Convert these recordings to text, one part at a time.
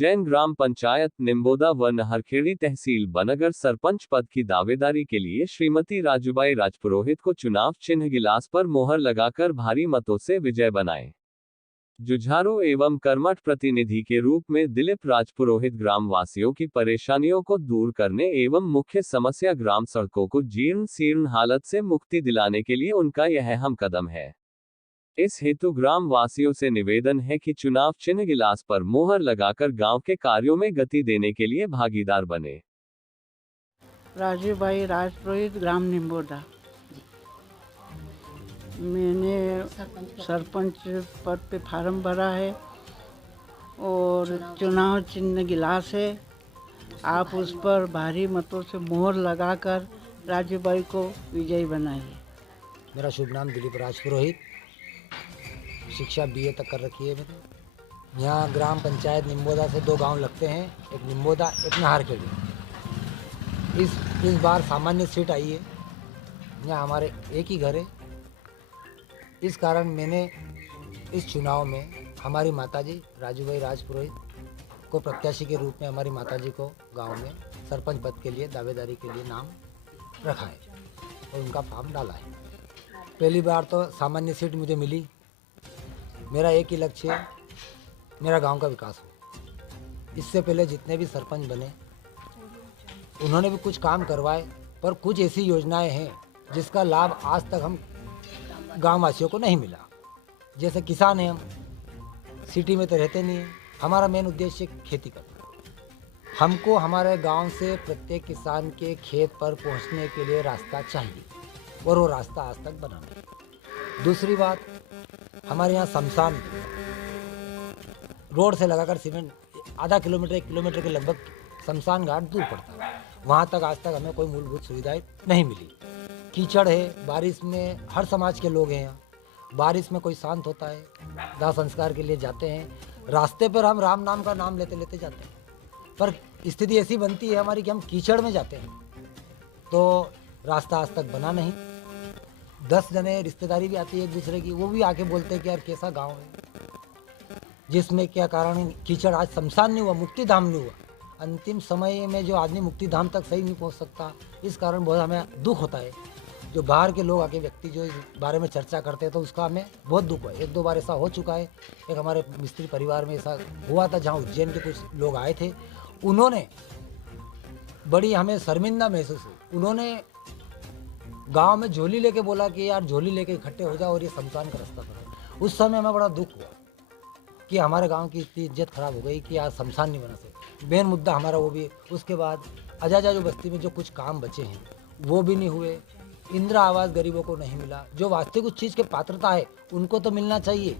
उज्जैन ग्राम पंचायत निम्बोदा व नहरखेड़ी तहसील बनगर सरपंच पद की दावेदारी के लिए श्रीमती राजूबाई राजपुरोहित को चुनाव चिन्ह गिलास पर मोहर लगाकर भारी मतों से विजय बनाए। जुझारू एवं कर्मठ प्रतिनिधि के रूप में दिलीप राजपुरोहित ग्राम वासियों की परेशानियों को दूर करने एवं मुख्य समस्या ग्राम सड़कों को जीर्ण शीर्ण हालत से मुक्ति दिलाने के लिए उनका यह अहम कदम है। इस हेतु ग्राम वासियों से निवेदन है कि चुनाव चिन्ह गिलास पर मोहर लगाकर गांव के कार्यों में गति देने के लिए भागीदार बने। राजूबाई राजपुरोहित ग्राम निम्बोदा। मैंने सरपंच पद पे फार्म भरा है और चुनाव चिन्ह गिलास है। आप उस पर भारी मतों से मोहर लगाकर राजूबाई को विजयी बनाइए। मेरा शुभ नाम दिलीप राजपुरोहित, शिक्षा बीए तक कर रखी है मैंने। यहाँ ग्राम पंचायत निम्बोदा से 2 गांव लगते हैं, एक निम्बोदा एक नहरखेड़ी। इस बार सामान्य सीट आई है। यहाँ हमारे एक ही घर है। इस कारण मैंने इस चुनाव में हमारी माताजी राजूबाई राजपुरोहित को प्रत्याशी के रूप में हमारी माताजी को गांव में सरपंच पद के लिए दावेदारी के लिए नाम रखा है और उनका फॉर्म डाला है। पहली बार तो सामान्य सीट मुझे मिली। मेरा एक ही लक्ष्य है, मेरा गांव का विकास हो। इससे पहले जितने भी सरपंच बने उन्होंने भी कुछ काम करवाए, पर कुछ ऐसी योजनाएं हैं जिसका लाभ आज तक हम गांव वासियों को नहीं मिला। जैसे किसान हैं, हम सिटी में तो रहते नहीं हैं। हमारा मेन उद्देश्य खेती करना। हमको हमारे गांव से प्रत्येक किसान के खेत पर पहुंचने के लिए रास्ता चाहिए और वो रास्ता आज तक बना नहीं। दूसरी बात, हमारे यहाँ शमशान रोड से लगाकर सीमेंट आधा किलोमीटर 1 किलोमीटर के लगभग शमशान घाट दूर पड़ता है। वहाँ तक आज तक हमें कोई मूलभूत सुविधाएं नहीं मिली। कीचड़ है, बारिश में हर समाज के लोग हैं यहाँ। बारिश में कोई शांत होता है, दाह संस्कार के लिए जाते हैं, रास्ते पर हम राम नाम का नाम लेते लेते जाते हैं, पर स्थिति ऐसी बनती है हमारी कि हम कीचड़ में जाते हैं, तो रास्ता आज तक बना नहीं। 10 जने रिश्तेदारी भी आती है एक दूसरे की, वो भी आके बोलते हैं कि यार कैसा गांव है, जिसमें क्या कारण कीचड़ आज शमशान नहीं हुआ, मुक्ति धाम नहीं हुआ। अंतिम समय में जो आदमी मुक्ति धाम तक सही नहीं पहुंच सकता, इस कारण बहुत हमें दुख होता है। जो बाहर के लोग आके व्यक्ति जो इस बारे में चर्चा करते हैं तो उसका हमें बहुत दुख हुआ है। 1-2 बार ऐसा हो चुका है। एक हमारे मिस्त्री परिवार में ऐसा हुआ था जहाँ उज्जैन के कुछ लोग आए थे, उन्होंने बड़ी हमें शर्मिंदा महसूस हुई। उन्होंने गांव में झोली लेके बोला कि यार झोली लेके इकट्ठे हो जाओ और ये शमशान का रास्ता करो। उस समय हमें बड़ा दुख हुआ कि हमारे गांव की इतनी इज्जत खराब हो गई कि आज शमशान नहीं बना सकते। मेन मुद्दा हमारा वो भी। उसके बाद अजाजा जो बस्ती में जो कुछ काम बचे हैं वो भी नहीं हुए। इंदिरा आवास गरीबों को नहीं मिला। जो वास्तविक उस चीज़ के पात्रता है उनको तो मिलना चाहिए,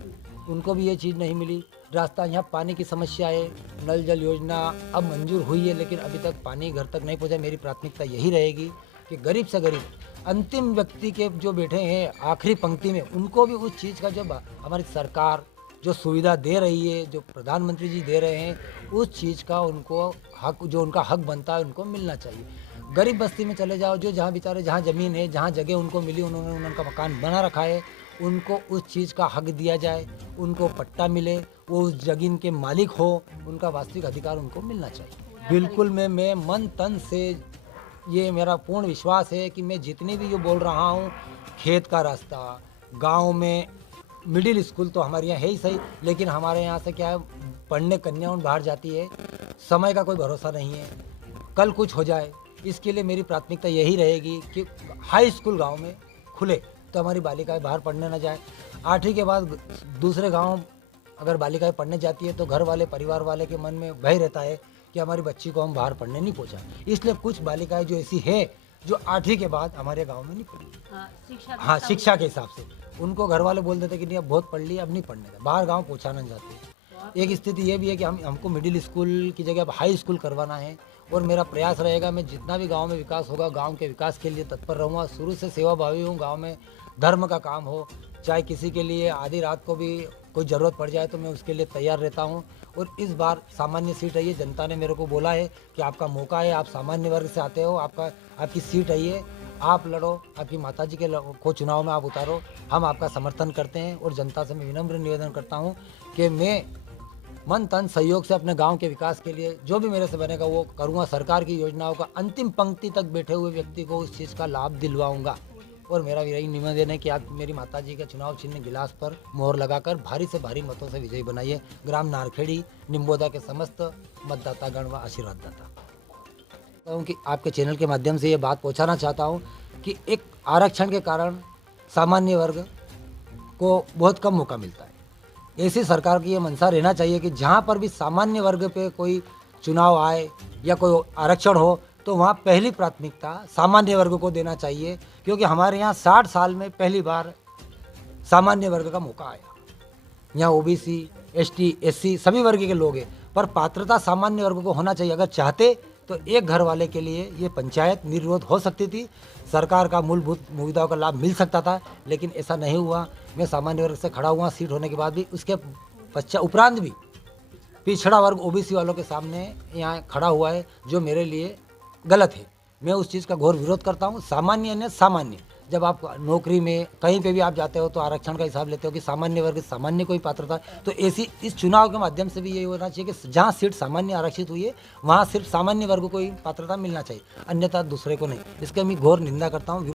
उनको भी ये चीज़ नहीं मिली। रास्ता, यहाँ पानी की समस्या है, नल जल योजना अब मंजूर हुई है लेकिन अभी तक पानी घर तक नहीं पहुँचा। मेरी प्राथमिकता यही रहेगी कि गरीब से गरीब अंतिम व्यक्ति के जो बैठे हैं आखिरी पंक्ति में, उनको भी उस चीज़ का जो हमारी सरकार जो सुविधा दे रही है, जो प्रधानमंत्री जी दे रहे हैं, उस चीज़ का उनको हक, जो उनका हक बनता है उनको मिलना चाहिए। गरीब बस्ती में चले जाओ, जो जहाँ बेचारे जहाँ ज़मीन है, जहाँ जगह उनको मिली, उन्होंने उनका मकान बना रखा है, उनको उस चीज़ का हक दिया जाए, उनको पट्टा मिले, वो उस जमीन के मालिक हो, उनका वास्तविक अधिकार उनको मिलना चाहिए। बिल्कुल मैं मन तन से, ये मेरा पूर्ण विश्वास है कि मैं जितनी भी ये बोल रहा हूँ, खेत का रास्ता, गांव में मिडिल स्कूल तो हमारे यहाँ है ही सही, लेकिन हमारे यहाँ से क्या है, पढ़ने कन्याओं बाहर जाती है, समय का कोई भरोसा नहीं है, कल कुछ हो जाए। इसके लिए मेरी प्राथमिकता यही रहेगी कि हाई स्कूल गांव में खुले तो हमारी बालिकाएं बाहर पढ़ने ना जाए। 8वीं के बाद दूसरे गांव अगर बालिकाएं पढ़ने जाती है तो घर वाले, परिवार वाले के मन में भय रहता है कि हमारी बच्ची को हम बाहर पढ़ने नहीं पहुँचा। इसलिए कुछ बालिकाएं जो ऐसी है जो 8वीं के बाद हमारे गाँव में नहीं पढ़ी। हाँ, शिक्षा के हिसाब से उनको घर वाले बोल देते कि नहीं अब बहुत पढ़ लिया, अब नहीं पढ़ने का, बाहर गाँव पहुँचाना चाहते। एक स्थिति ये भी है कि हमको मिडिल स्कूल की जगह अब हाई स्कूल करवाना है और मेरा प्रयास रहेगा, मैं जितना भी गांव में विकास होगा गांव के विकास के लिए तत्पर रहूँगा। शुरू से सेवाभावी हूँ। गांव में धर्म का काम हो, चाहे किसी के लिए आधी रात को भी कोई ज़रूरत पड़ जाए तो मैं उसके लिए तैयार रहता हूँ। और इस बार सामान्य सीट आई है, जनता ने मेरे को बोला है कि आपका मौका है, आप सामान्य वर्ग से आते हो, आपकी सीट आई है, आप लड़ो, आपकी माताजी को चुनाव में आप उतारो, हम आपका समर्थन करते हैं। और जनता से मैं विनम्र निवेदन करता हूँ कि मैं मन तन सहयोग से अपने गांव के विकास के लिए जो भी मेरे से बनेगा वो करूंगा। सरकार की योजनाओं का अंतिम पंक्ति तक बैठे हुए व्यक्ति को उस चीज़ का लाभ दिलवाऊंगा। और मेरा यही निवेदन है कि आप मेरी माता जी के चुनाव चिन्ह गिलास पर मोहर लगाकर भारी से भारी मतों से विजयी बनाइए। ग्राम नारखेड़ी निम्बोदा के समस्त मतदातागण व आशीर्वाददाता। क्योंकि आपके चैनल के माध्यम से ये बात पहुंचाना चाहता हूं कि एक आरक्षण के कारण सामान्य वर्ग को बहुत कम मौका मिलता है। ऐसी सरकार की ये मंशा रहना चाहिए कि जहां पर भी सामान्य वर्ग पे कोई चुनाव आए या कोई आरक्षण हो तो वहाँ पहली प्राथमिकता सामान्य वर्ग को देना चाहिए, क्योंकि हमारे यहाँ 60 साल में पहली बार सामान्य वर्ग का मौका आया। यहाँ ओबीसी, एसटी, एससी सभी वर्ग के लोग हैं, पर पात्रता सामान्य वर्ग को होना चाहिए। अगर चाहते तो एक घर वाले के लिए ये पंचायत निर्विरोध हो सकती थी, सरकार का मूलभूत सुविधाओं का लाभ मिल सकता था, लेकिन ऐसा नहीं हुआ। मैं सामान्य वर्ग से खड़ा हुआ सीट होने के बाद भी, उसके उपरांत भी पिछड़ा वर्ग ओबीसी वालों के सामने यहाँ खड़ा हुआ है, जो मेरे लिए गलत है। मैं उस चीज़ का घोर विरोध करता हूँ। सामान्य ने सामान्य, जब आप नौकरी में कहीं पे भी आप जाते हो तो आरक्षण का हिसाब लेते हो कि सामान्य वर्ग सामान्य कोई पात्रता, तो ऐसी इस चुनाव के माध्यम से भी ये होना चाहिए कि जहाँ सीट सामान्य आरक्षित हुई है वहाँ सिर्फ सामान्य वर्ग को ही पात्रता मिलना चाहिए, अन्यथा दूसरे को नहीं। इसके मैं घोर निंदा करता हूँ।